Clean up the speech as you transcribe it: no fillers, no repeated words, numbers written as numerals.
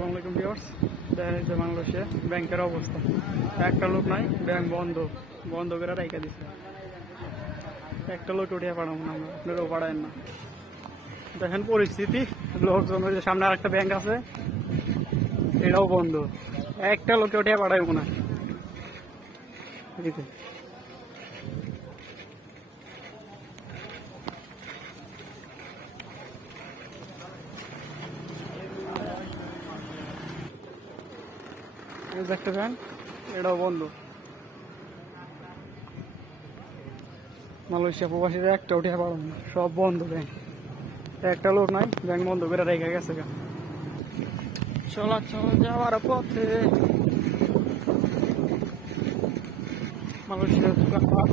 আসসালামু আলাইকুম ভিউয়ার্স। দেখা যাচ্ছে বাংলাদেশে ব্যাংকের অবস্থা, একটা লোক নাই, ব্যাংক বন্ধ বন্ধ করে রাইখা দিচ্ছে। একটা লোক উঠিয়ে পাঠাবো না, আমরা আপনারাও পাঠায়েন না। দেখেন পরিস্থিতি, লোকজন ওই যে সামনে আরেকটা ব্যাংক আছে, এটাও বন্ধ। একটা লোকে উঠিয়ে পাঠাবো না। এই যে একটা ব্যাংক, এটাও বন্ধ। মালয়েশিয়া প্রবাসীরা একটা উঠে পারো না, সব বন্ধ ব্যাংক। একটা লোক নাই, ব্যাংক বন্ধ করে রেখে গেছে। চলাচল যাওয়ার পথে মালয়েশিয়ার দোকানপাট